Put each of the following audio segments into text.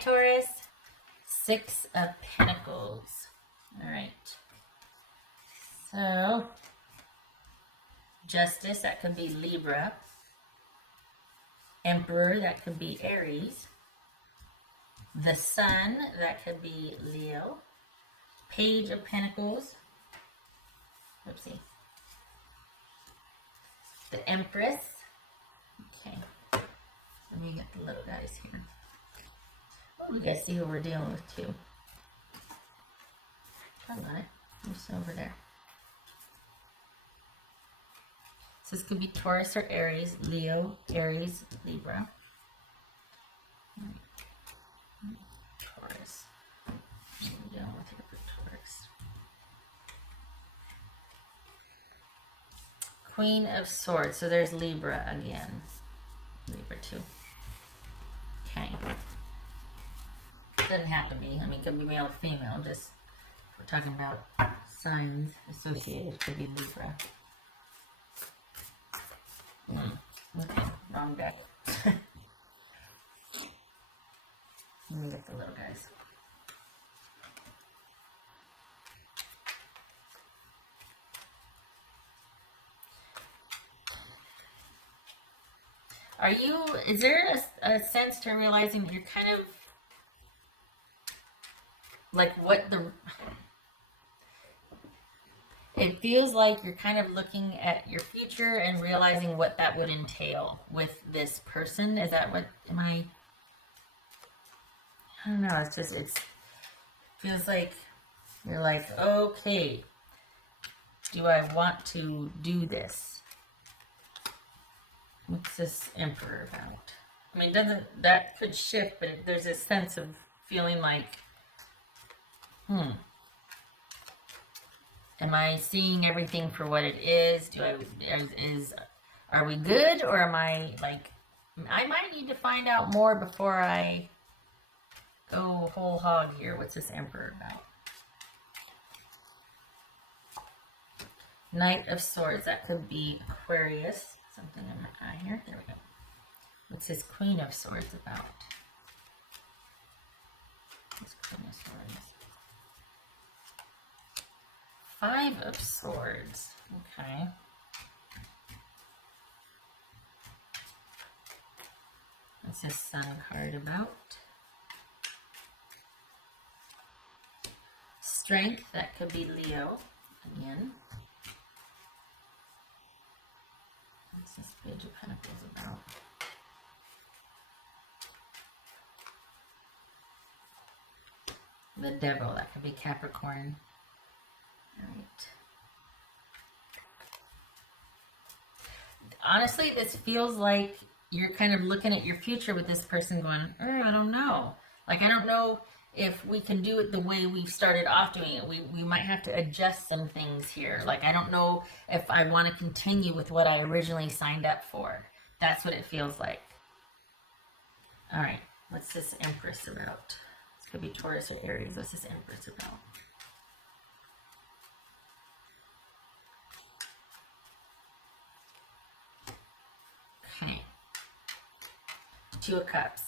Taurus. Six of Pentacles. All right. So, Justice, that could be Libra. Emperor, that could be Aries. The Sun, that could be Leo. Page of Pentacles. Oopsie. The Empress. Okay. Let me get the little guys here. Oh, we guys see who we're dealing with too. Hold on. Who's over there? So this could be Taurus or Aries, Leo, Aries, Libra. Taurus. What are we dealing with here for Taurus? Queen of Swords. So there's Libra again. Libra too. Okay. Doesn't have to be. I mean, it could be male or female. Just if we're talking about signs associated, it could be Libra. Okay, wrong deck. Let me get the little guys. Is there a sense to realizing that you're kind of like it feels like you're kind of looking at your future and realizing what that would entail with this person. Is that what, I don't know, it feels like you're like, okay, do I want to do this? What's this Emperor about? I mean, that could shift, but there's a sense of feeling like, am I seeing everything for what it is? Are we good, or am I like, I might need to find out more before I go whole hog here. What's this Emperor about? Knight of Swords, that could be Aquarius. Something in my eye here. There we go. What's this Queen of Swords about? This Queen of Swords. Five of Swords. Okay. What's this Sun card about? Strength, that could be Leo again. What's this Page of Pentacles about? The Devil, that could be Capricorn. Alright. Honestly, this feels like you're kind of looking at your future with this person going, I don't know. Like, I don't know if we can do it the way we started off doing it. We might have to adjust some things here. Like, I don't know if I want to continue with what I originally signed up for. That's what it feels like. All right, what's this Empress about? This could be Taurus or Aries. What's this Empress about? Okay. Two of Cups.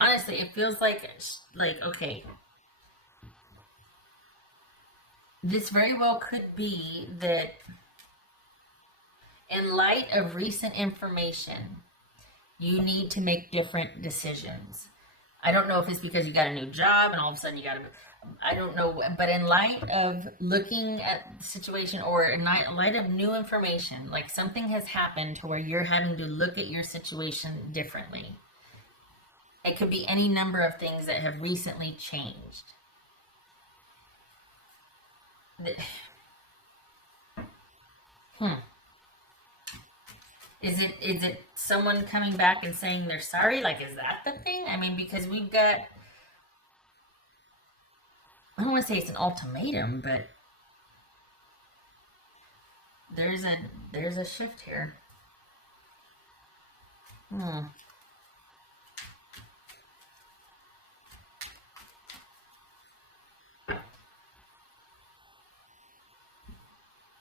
Honestly, it feels like, okay, this very well could be that in light of recent information, you need to make different decisions. I don't know if it's because you got a new job and all of a sudden you got to, I don't know, but in light of looking at the situation, or in light of new information, like something has happened to where you're having to look at your situation differently. It could be any number of things that have recently changed. Is it someone coming back and saying they're sorry? Like, is that the thing? I mean, because we've got, I don't want to say it's an ultimatum, but there's a shift here.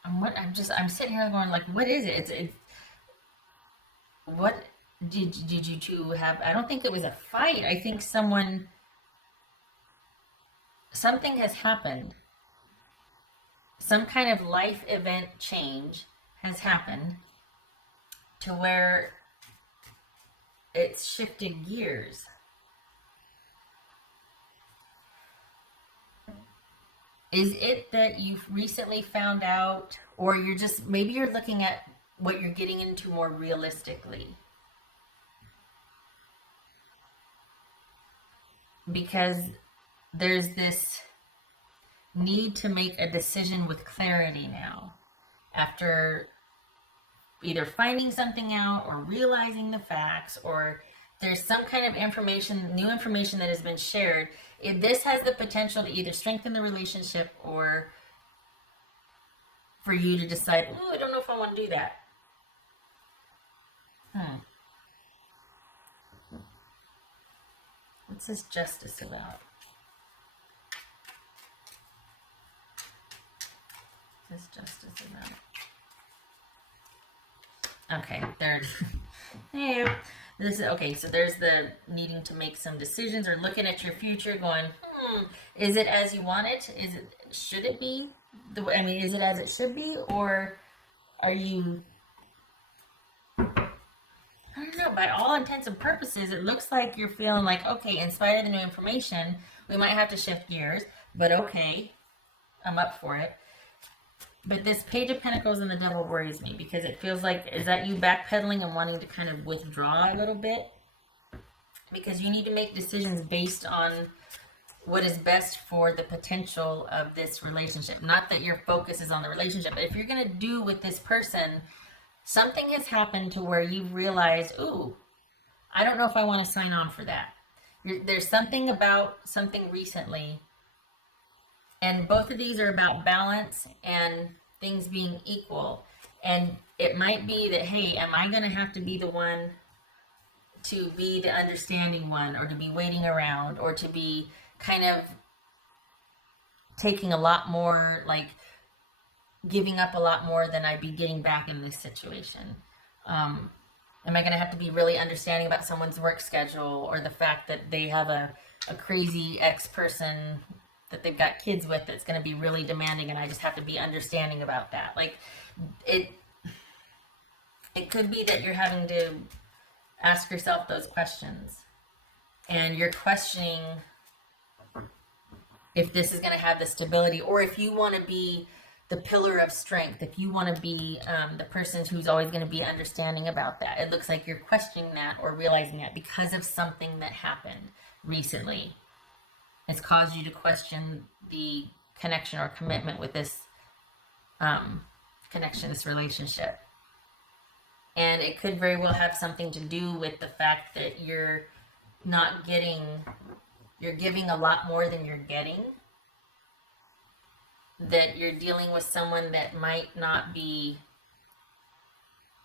I'm sitting here going like, what is it? What did you two have? I don't think it was a fight. I think something has happened. Some kind of life event change has happened to where it's shifted gears. Is it that you've recently found out, or maybe you're looking at what you're getting into more realistically? Because there's this need to make a decision with clarity now after either finding something out or realizing the facts, or there's some kind of information, new information that has been shared. If this has the potential to either strengthen the relationship or for you to decide, oh, I don't know if I want to do that. What's this justice about? What's this justice about? Okay, there. Hey, this is okay. So there's the needing to make some decisions or looking at your future, going, is it as you want it? Should it be the way? I mean, is it as it should be, or are you? I don't know. By all intents and purposes, it looks like you're feeling like, okay, in spite of the new information, we might have to shift gears, but okay, I'm up for it. But this Page of Pentacles and the Devil worries me because it feels like, is that you backpedaling and wanting to kind of withdraw a little bit? Because you need to make decisions based on what is best for the potential of this relationship. Not that your focus is on the relationship, but if you're going to do with this person, something has happened to where you've realized, ooh, I don't know if I want to sign on for that. There's something about something recently. And both of these are about balance and things being equal. And it might be that, hey, am I going to have to be the one to be the understanding one, or to be waiting around, or to be kind of taking a lot more, like giving up a lot more than I'd be getting back in this situation? Am I going to have to be really understanding about someone's work schedule, or the fact that they have a crazy ex-person that they've got kids with that's going to be really demanding, and I just have to be understanding about that? Like, it could be that you're having to ask yourself those questions, and you're questioning if this is going to have the stability, or if you want to be the pillar of strength, if you want to be the person who's always going to be understanding about that. It looks like you're questioning that or realizing that because of something that happened recently. It's caused you to question the connection or commitment with this connection, this relationship. And it could very well have something to do with the fact that you're giving a lot more than you're getting. That you're dealing with someone that might not be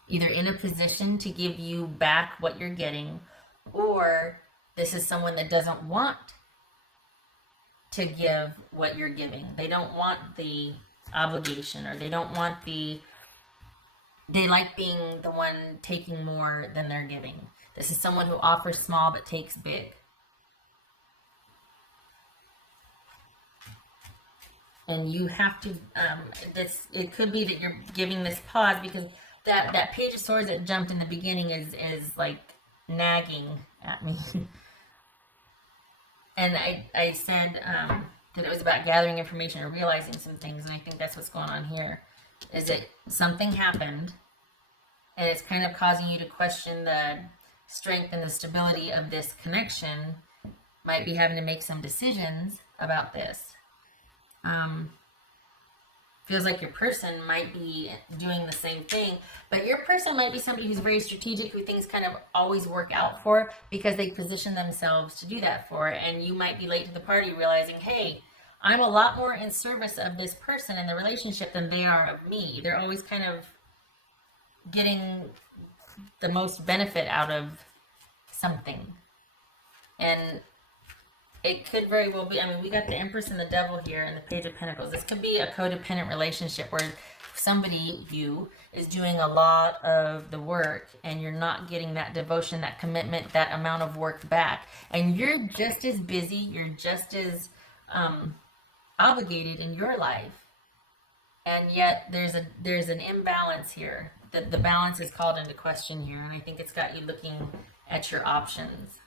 either in a position to give you back what you're getting, or this is someone that doesn't want to give what you're giving. They don't want the obligation, or they like being the one taking more than they're giving. This is someone who offers small but takes big. And you have to, it could be that you're giving this pause because that Page of Swords that jumped in the beginning is like nagging at me. And I said that it was about gathering information or realizing some things, and I think that's what's going on here. Is that something happened, and it's kind of causing you to question the strength and the stability of this connection. Might be having to make some decisions about this. Feels like your person might be doing the same thing, but your person might be somebody who's very strategic, who things kind of always work out for because they position themselves to do that for. And you might be late to the party realizing, hey, I'm a lot more in service of this person in the relationship than they are of me. They're always kind of getting the most benefit out of something. And it could very well be, I mean, we got the Empress and the Devil here and the Page of Pentacles. This could be a codependent relationship where somebody, you, is doing a lot of the work and you're not getting that devotion, that commitment, that amount of work back. And you're just as busy, you're just as obligated in your life. And yet there's an imbalance here. The balance is called into question here. And I think it's got you looking at your options.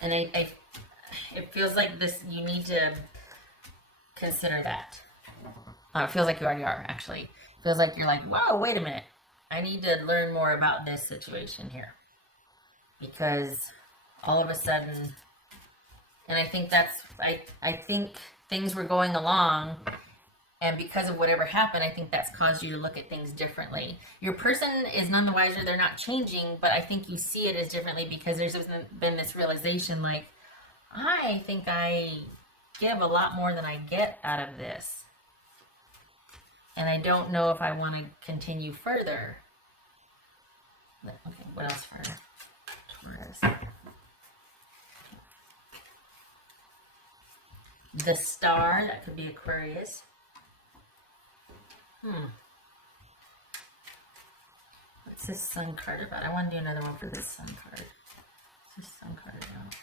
And it feels like this, you need to consider that. It feels like you already are, actually. It feels like you're like, whoa, wait a minute. I need to learn more about this situation here. Because all of a sudden, and I think I think things were going along, and because of whatever happened, I think that's caused you to look at things differently. Your person is none the wiser, they're not changing, but I think you see it as differently because there's been this realization like, I think I give a lot more than I get out of this. And I don't know if I want to continue further. Okay, what else for Taurus? The Star, that could be Aquarius. What's this Sun card about? I want to do another one for this Sun card. What's this Sun card about?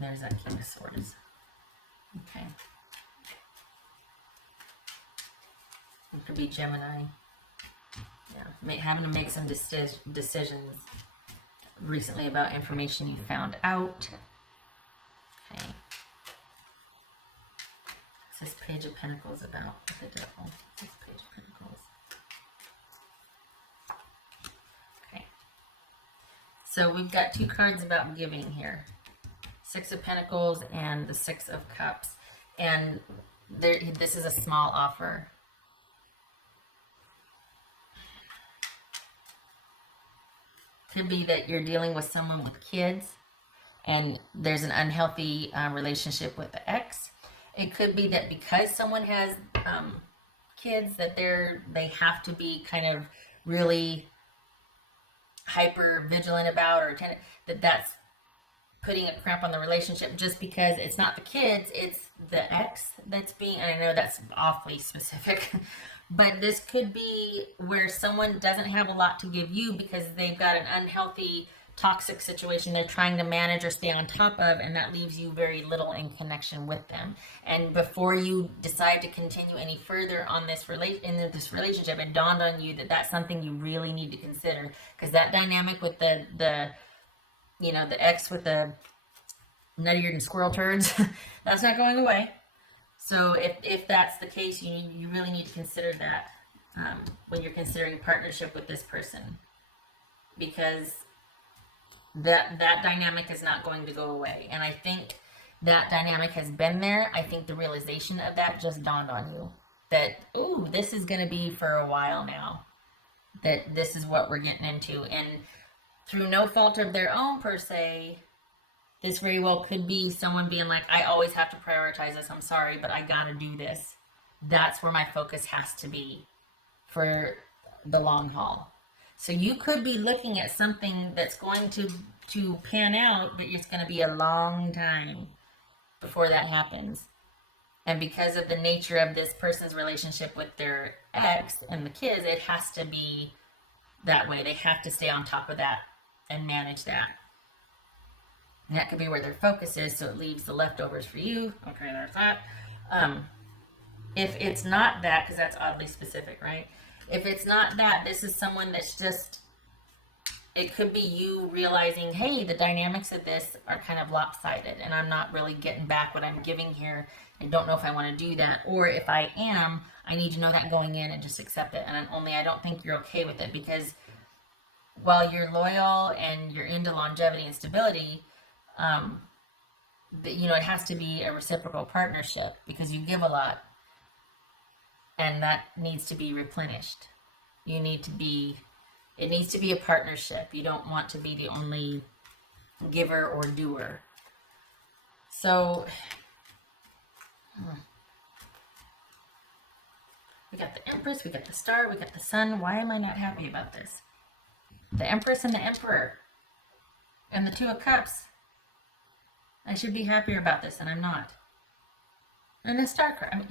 There's that King of Swords. Okay. It could be Gemini. Yeah, having to make some decisions recently about information you found out. Okay. What's this Page of Pentacles about? The Devil. What's this Page of Pentacles? Okay. So we've got two cards about giving here. Six of Pentacles and the Six of Cups. And this is a small offer. Could be that you're dealing with someone with kids and there's an unhealthy relationship with the ex. It could be that because someone has kids that they have to be kind of really hyper vigilant about, or that's putting a cramp on the relationship just because it's not the kids, it's the ex that's being, and I know that's awfully specific, but this could be where someone doesn't have a lot to give you because they've got an unhealthy, toxic situation they're trying to manage or stay on top of, and that leaves you very little in connection with them. And before you decide to continue any further on this relationship, it dawned on you that that's something you really need to consider, because that dynamic with the ex with the nuttier than squirrel turds, that's not going away. So if that's the case, you really need to consider that when you're considering partnership with this person, because that dynamic is not going to go away. And I think that dynamic has been there. I think the realization of that just dawned on you that, ooh, this is going to be for a while now, that this is what we're getting into. And through no fault of their own per se, this very well could be someone being like, I always have to prioritize this. I'm sorry, but I gotta do this. That's where my focus has to be for the long haul. So you could be looking at something that's going to pan out, but it's going to be a long time before that happens. And because of the nature of this person's relationship with their ex and the kids, it has to be that way. They have to stay on top of that and manage that. And that could be where their focus is, so it leaves the leftovers for you. Okay, there's that. If it's not that, because that's oddly specific, right? If it's not that, this is someone that's just, it could be you realizing, hey, the dynamics of this are kind of lopsided, and I'm not really getting back what I'm giving here, and don't know if I want to do that. Or if I am, I need to know that going in and just accept it. And I don't think you're okay with it, because while you're loyal and you're into longevity and stability, it has to be a reciprocal partnership, because you give a lot and that needs to be replenished. It needs to be a partnership. You don't want to be the only giver or doer. So we got the Empress, we got the Star, we got the Sun. Why am I not happy about this? The Empress and the Emperor and the Two of Cups. I should be happier about this, and I'm not. And a star card. I mean,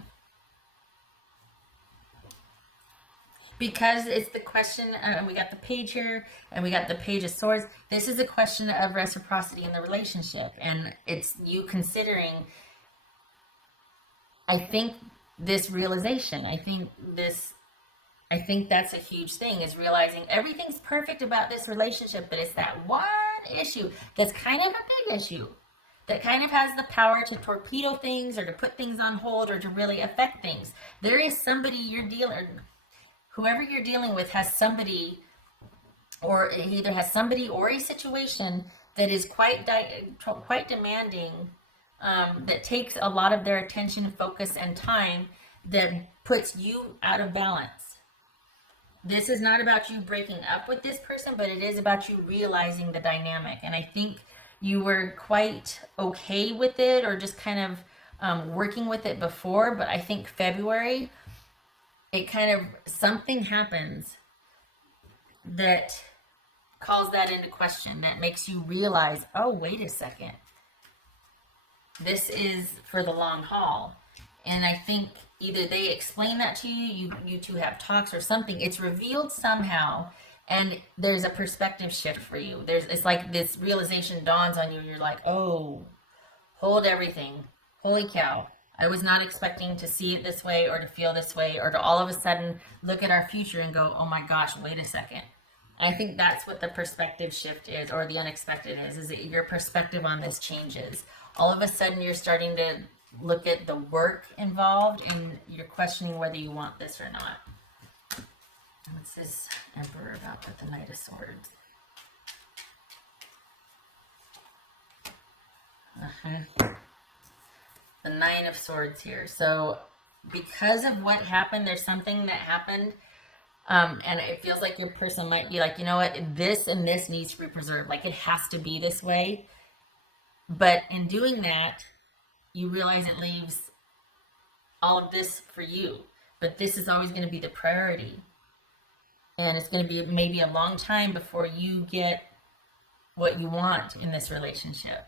because it's the question, and we got the page here, and we got the page of swords. This is a question of reciprocity in the relationship, and it's you considering, I think, this realization. I think that's a huge thing, is realizing everything's perfect about this relationship, but it's that one issue that's kind of a big issue that kind of has the power to torpedo things or to put things on hold or to really affect things. There is somebody whoever you're dealing with has somebody, or either has somebody or a situation that is quite demanding, that takes a lot of their attention, focus, and time, that puts you out of balance. This is not about you breaking up with this person, but it is about you realizing the dynamic. And I think you were quite okay with it, or just kind of working with it before, but I think February, it kind of, something happens that calls that into question, that makes you realize, oh, wait a second. This is for the long haul. And I think either they explain that to you, you two have talks or something, it's revealed somehow, and there's a perspective shift for you. It's like this realization dawns on you, and you're like, oh, hold everything. Holy cow. I was not expecting to see it this way, or to feel this way, or to all of a sudden look at our future and go, oh my gosh, wait a second. I think that's what the perspective shift is, or the unexpected is that your perspective on this changes. All of a sudden you're starting to look at the work involved, and you're questioning whether you want this or not. What's this Emperor about with the Knight of Swords? The Nine of Swords here. So because of what happened, there's something that happened, and it feels like your person might be like, you know what, this and this needs to be preserved. Like, it has to be this way. But in doing that, you realize it leaves all of this for you. But this is always going to be the priority. And it's going to be maybe a long time before you get what you want in this relationship.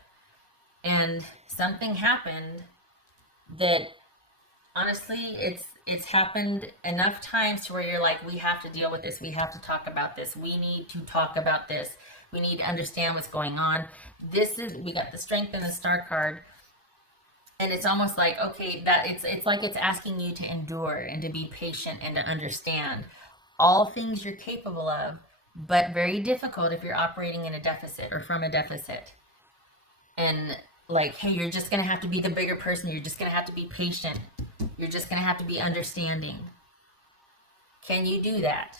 And something happened that, honestly, it's happened enough times to where you're like, we have to deal with this. We have to talk about this. We need to talk about this. We need to understand what's going on. We got the Strength and the Star card. And it's almost like, okay, that it's like it's asking you to endure and to be patient and to understand all things you're capable of, but very difficult if you're operating in a deficit or from a deficit. And like, hey, you're just going to have to be the bigger person. You're just going to have to be patient. You're just going to have to be understanding. Can you do that?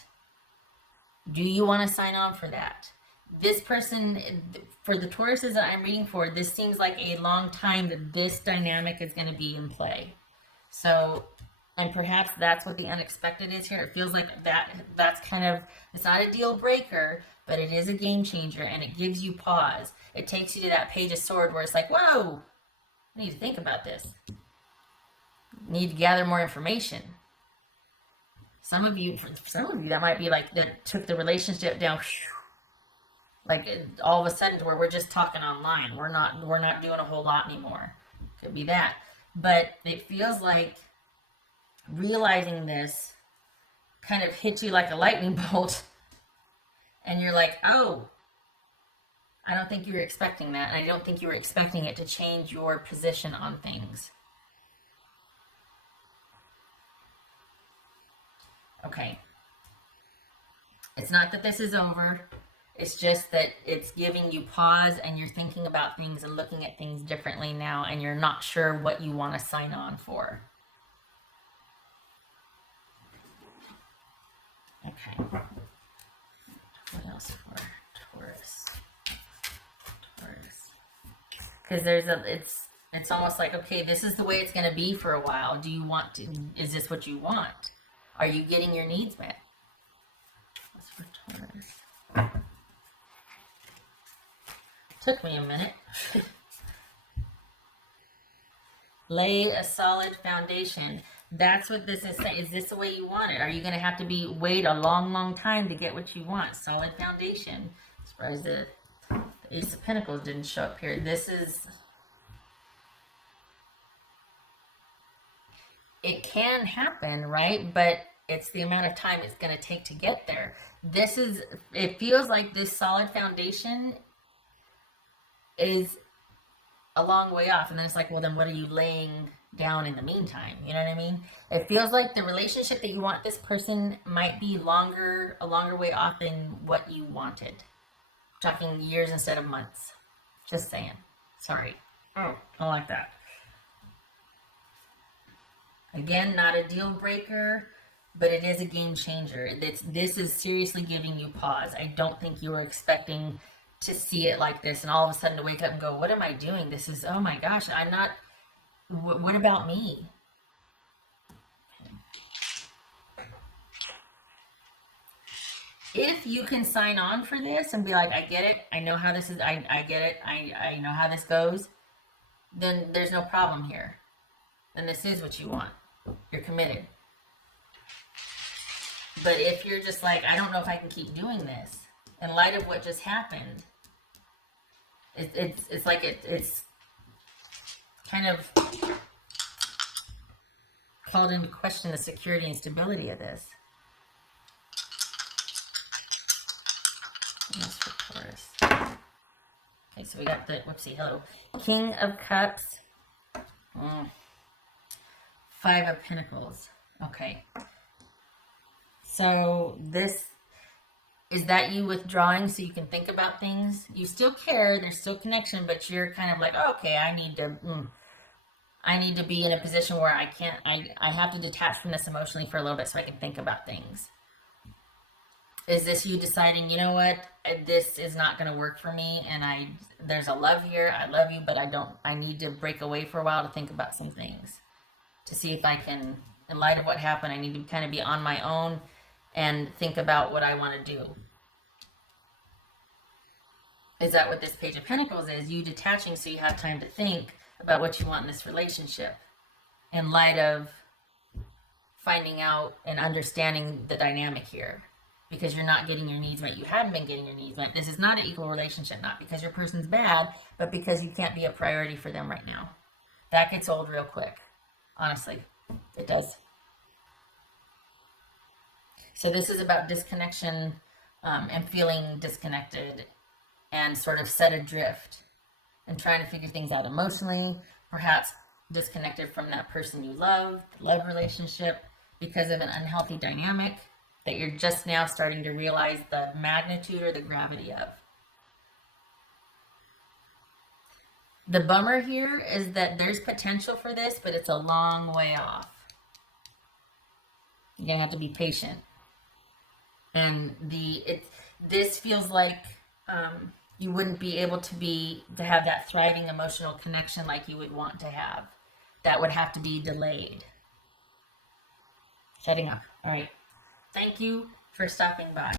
Do you want to sign on for that? This person, for the Tauruses that I'm reading for, this seems like a long time that this dynamic is going to be in play. So, and perhaps that's what the unexpected is here. It feels like that's kind of, it's not a deal breaker, but it is a game changer, and it gives you pause. It takes you to that Page of Swords where it's like, whoa, I need to think about this. I need to gather more information. For some of you, that might be like, that took the relationship down, like all of a sudden to where we're just talking online. We're not doing a whole lot anymore. Could be that. But it feels like realizing this kind of hits you like a lightning bolt, and you're like, oh, I don't think you were expecting that, and I don't think you were expecting it to change your position on things. Okay. It's not that this is over. It's just that it's giving you pause, and you're thinking about things and looking at things differently now, and you're not sure what you want to sign on for. Okay. What else for Taurus? Because it's almost like, okay, this is the way it's going to be for a while. Is this what you want? Are you getting your needs met? What's for Taurus? Took me a minute. Lay a solid foundation. That's what this is saying. Is this the way you want it? Are you going to have to wait a long, long time to get what you want? Solid foundation. I'm surprised the Ace of Pentacles didn't show up here. This is it can happen, right? But it's the amount of time it's going to take to get there. It feels like this solid foundation is a long way off. And then it's like, well, then what are you laying down in the meantime? You know what I mean? It feels like the relationship that you want this person might be a longer way off than what you wanted. I'm talking years instead of months. Just saying. Sorry. Oh, I like that. Again, not a deal breaker, but it is a game changer. This is seriously giving you pause. I don't think you were expecting to see it like this and all of a sudden to wake up and go, what am I doing? This is, oh my gosh, I'm not, what about me? If you can sign on for this and be like, I get it, I know how this is, I get it, I know how this goes, then there's no problem here. Then this is what you want. You're committed. But if you're just like, I don't know if I can keep doing this, in light of what just happened, it's like it's kind of called into question the security and stability of this. That's for Taurus. Okay, so we got the, whoopsie, hello. King of Cups. 5 of Pentacles. Okay. So this, is that you withdrawing so you can think about things? You still care, there's still connection, but you're kind of like, oh, okay, I need to be in a position where I have to detach from this emotionally for a little bit so I can think about things. Is this you deciding, you know what, this is not going to work for me, and there's a love here, I love you, but I need to break away for a while to think about some things, to see if I can, in light of what happened, I need to kind of be on my own and think about what I want to do. Is that what this Page of Pentacles is? You detaching so you have time to think about what you want in this relationship in light of finding out and understanding the dynamic here. Because you're not getting your needs met. You haven't been getting your needs met. This is not an equal relationship, not because your person's bad, but because you can't be a priority for them right now. That gets old real quick. Honestly, it does. So this is about disconnection and feeling disconnected and sort of set adrift and trying to figure things out emotionally, perhaps disconnected from that person you love, love relationship, because of an unhealthy dynamic that you're just now starting to realize the magnitude or the gravity of. The bummer here is that there's potential for this, but it's a long way off. You're gonna have to be patient. And this feels like you wouldn't be able to have that thriving emotional connection like you would want to have. That would have to be delayed. Shutting up. All right. Thank you for stopping by.